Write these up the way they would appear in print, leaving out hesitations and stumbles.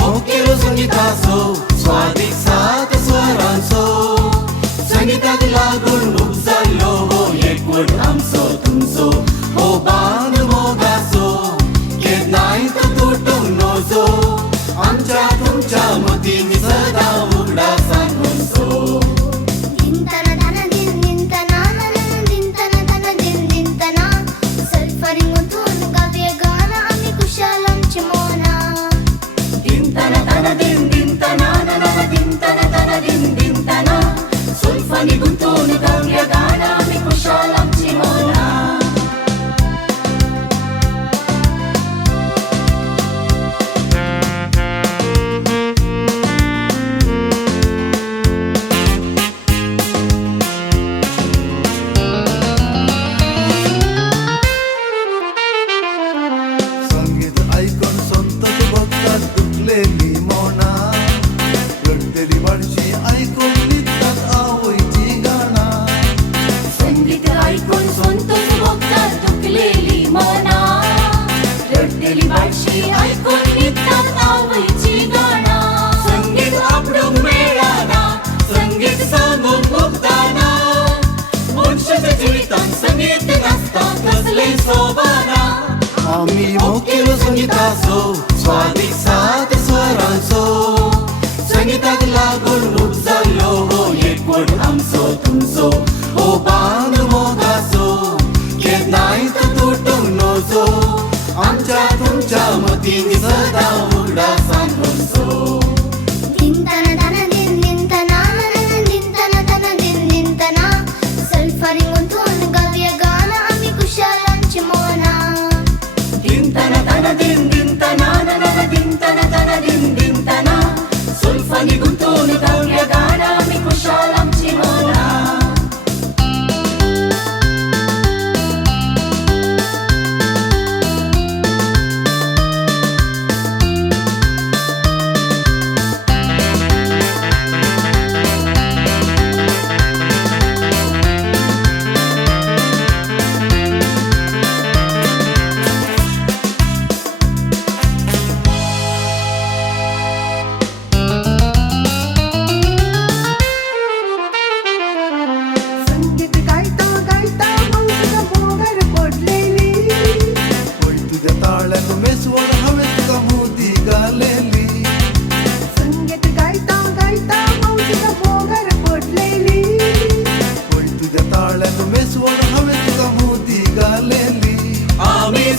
मोकेलो संगीताचो स्वादीक सात स्वरांचो संगीताक लागून मूग जाल्लो हो एकवट आमचो तुमचो हो बांद मोगाचो केन्नाय तो तुटूंक नजो आमच्या तुमच्या मतींनी सदां उगडा सांगूनचो आमी मोकेलो संगीताचो स्वादीक सात स्वरांचो संगीताक लागून मूग जाल्लो हो एकवट आमचो तुमचो हो बांद मोगाचो केन्नाय तो तुटूंक नजो आमच्या तुमच्या मतींनी सदां उगडा सांगूनचो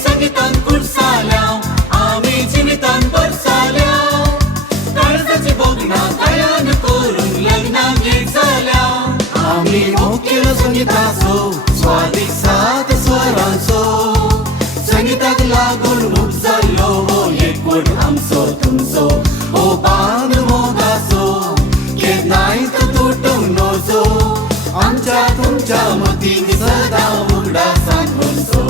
संगीतान कुडसाल्या आमी जिवितान परसाल्या काळजाची बोगणां कायान करून लग्नाक एक जाल्या आमी मोकेलो संगीताचो स्वादीक सात स्वरांचो संगीताक लागून मूग जाल्लो हो एकवट आमचो तुमचो हो बांद मोगाचो केन्नाय तो तुटूंक नजो आमच्या तुमच्या मतींनी सदां उगडा सांगूनचो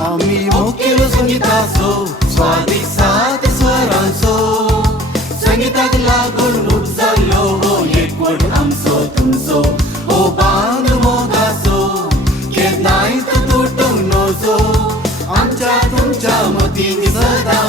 आमी मोकेलो संगीताचो स्वादीक सात स्वरांचो संगीताक लागून मूग जाल्लो हो एकवट आमचो तुमचो हो बांद मोगाचो केन्नाय तो तुटूंक नजो आमच्या तुमच्या मतींनी सदां